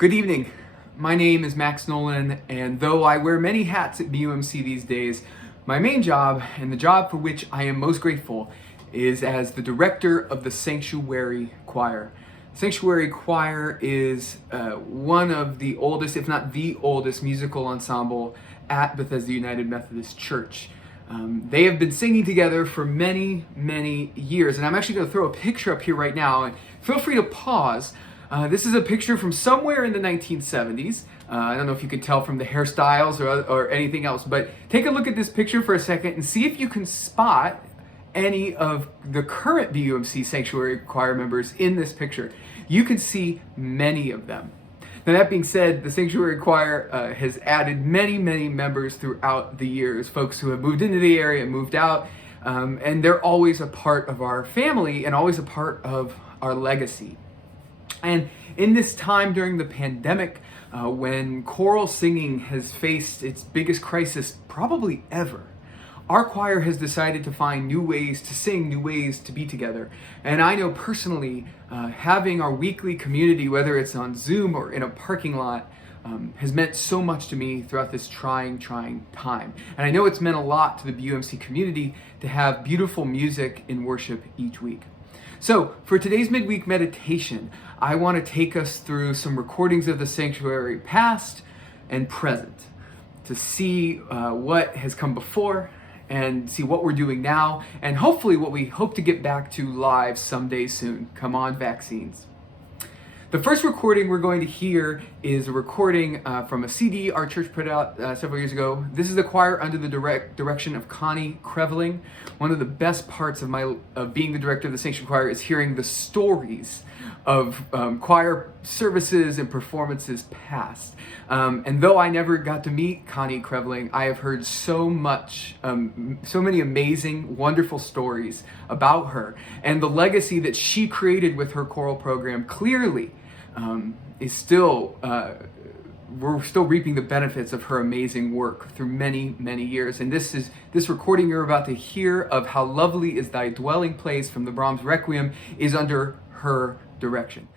Good evening. My name is Max Nolin, and though I wear many hats at BUMC these days, my main job, and the job for which I am most grateful, is as the director of the Sanctuary Choir. Sanctuary Choir is one of the oldest, if not the oldest, musical ensemble at Bethesda United Methodist Church. They have been singing together for many, many years, and I'm actually going to throw a picture up here right now, and feel free to pause. This is a picture from somewhere in the 1970s. I don't know if you can tell from the hairstyles or anything else, but take a look at this picture for a second and see if you can spot any of the current BUMC Sanctuary Choir members in this picture. You can see many of them. Now, that being said, the Sanctuary Choir has added many, many members throughout the years, folks who have moved into the area, moved out, and they're always a part of our family and always a part of our legacy. And in this time during the pandemic, when choral singing has faced its biggest crisis probably ever, our choir has decided to find new ways to sing, new ways to be together. And I know personally, having our weekly community, whether it's on Zoom or in a parking lot, has meant so much to me throughout this trying time. And I know it's meant a lot to the BUMC community to have beautiful music in worship each week. So for today's midweek meditation, I want to take us through some recordings of the sanctuary past and present to see what has come before and see what we're doing now, and hopefully what we hope to get back to live someday soon. Come on, vaccines. The first recording we're going to hear is a recording from a CD our church put out several years ago. This is the choir under the direction of Connie Creveling. One of the best parts of being the director of the Sanctuary Choir is hearing the stories of choir services and performances past. And though I never got to meet Connie Creveling, I have heard so many amazing, wonderful stories about her. And the legacy that she created with her choral program clearly is still, we're still reaping the benefits of her amazing work through many, many years. And this recording you're about to hear of How Lovely Is Thy Dwelling Place from the Brahms Requiem is under her direction.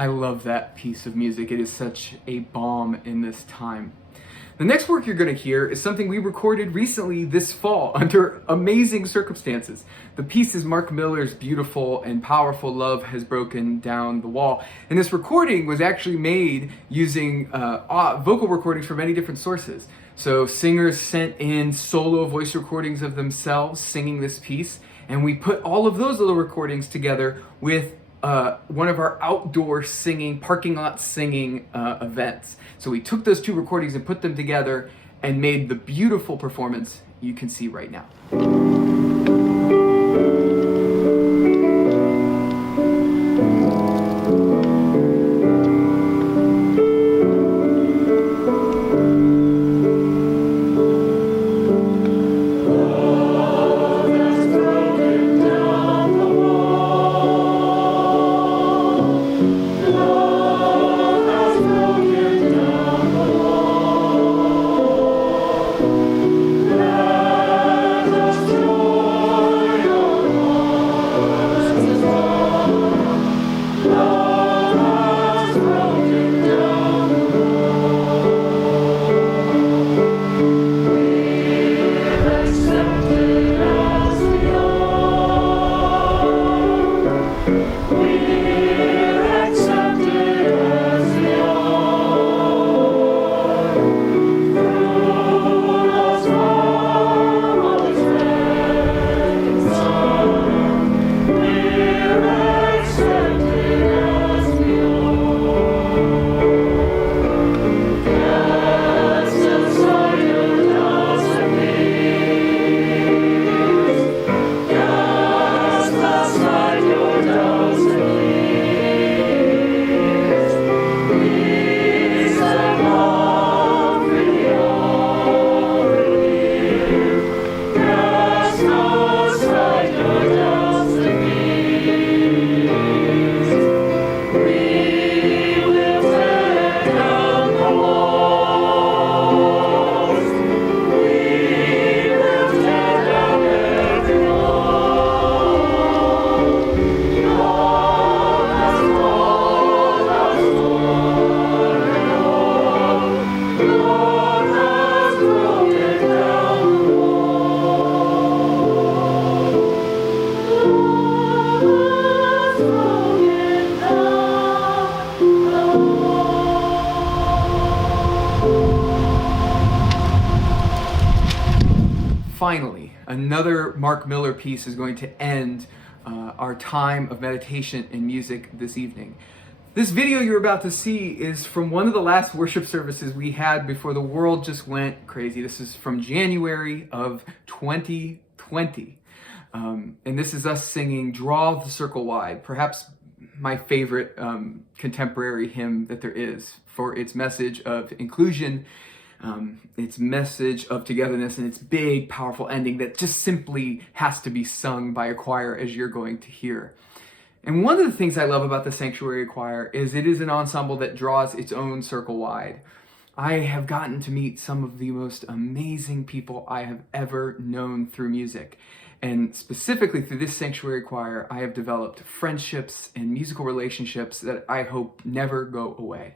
I love that piece of music. It is such a balm in this time. The next work you're going to hear is something we recorded recently this fall under amazing circumstances. The piece is Mark Miller's beautiful and powerful Love Has Broken Down the Wall. And this recording was actually made using vocal recordings from many different sources. So singers sent in solo voice recordings of themselves singing this piece, and we put all of those little recordings together with one of our outdoor singing, parking lot singing events. So we took those two recordings and put them together and made the beautiful performance you can see right now. Finally, another Mark Miller piece is going to end our time of meditation and music this evening. This video you're about to see is from one of the last worship services we had before the world just went crazy. This is from January of 2020. And this is us singing Draw the Circle Wide, perhaps my favorite contemporary hymn that there is, for its message of inclusion, its message of togetherness, and its big, powerful ending that just simply has to be sung by a choir, as you're going to hear. And one of the things I love about the Sanctuary Choir is it is an ensemble that draws its own circle wide. I have gotten to meet some of the most amazing people I have ever known through music. And specifically through this Sanctuary Choir, I have developed friendships and musical relationships that I hope never go away.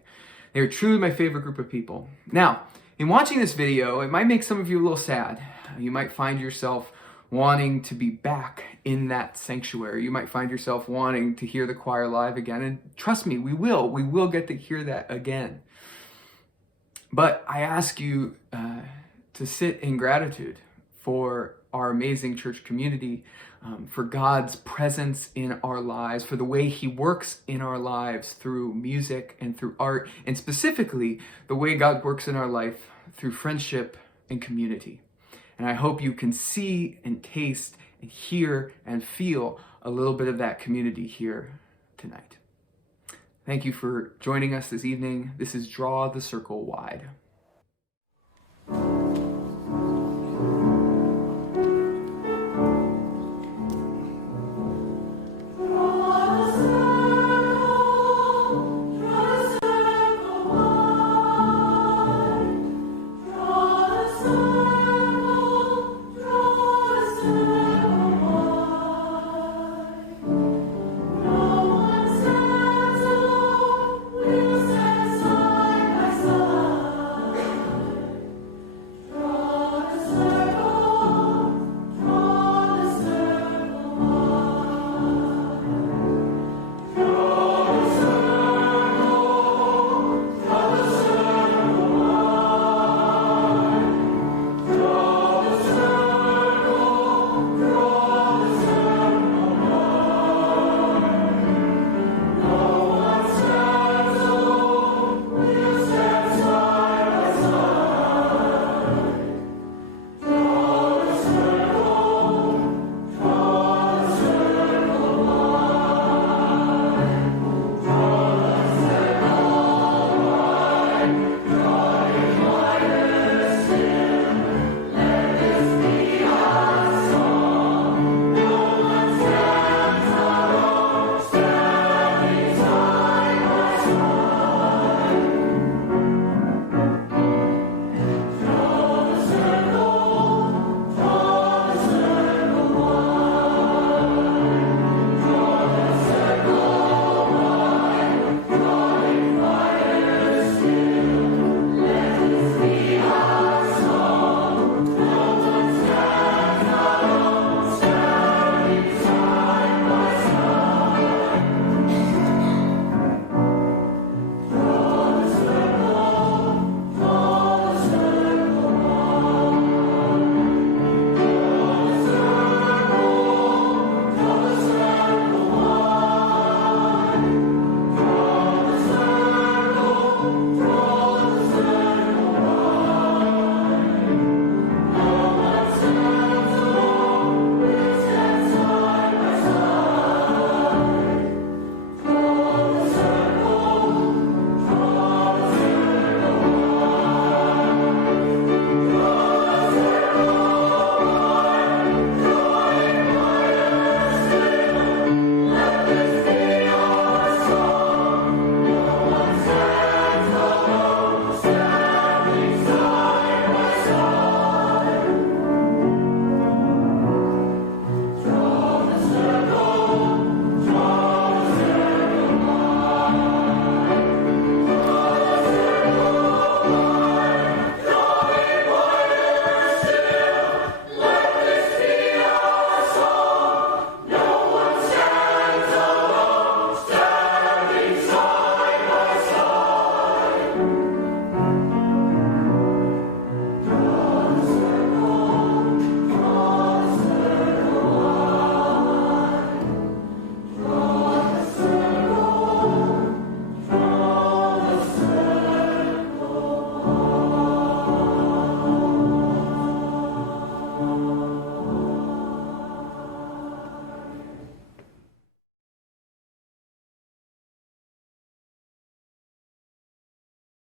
They are truly my favorite group of people. Now, in watching this video, it might make some of you a little sad. You might find yourself wanting to be back in that sanctuary. You might find yourself wanting to hear the choir live again. And trust me, we will get to hear that again. But I ask you to sit in gratitude for our amazing church community, for God's presence in our lives, for the way He works in our lives through music and through art, and specifically the way God works in our life through friendship and community. And I hope you can see and taste and hear and feel a little bit of that community here tonight. Thank you for joining us this evening. This is Draw the Circle Wide.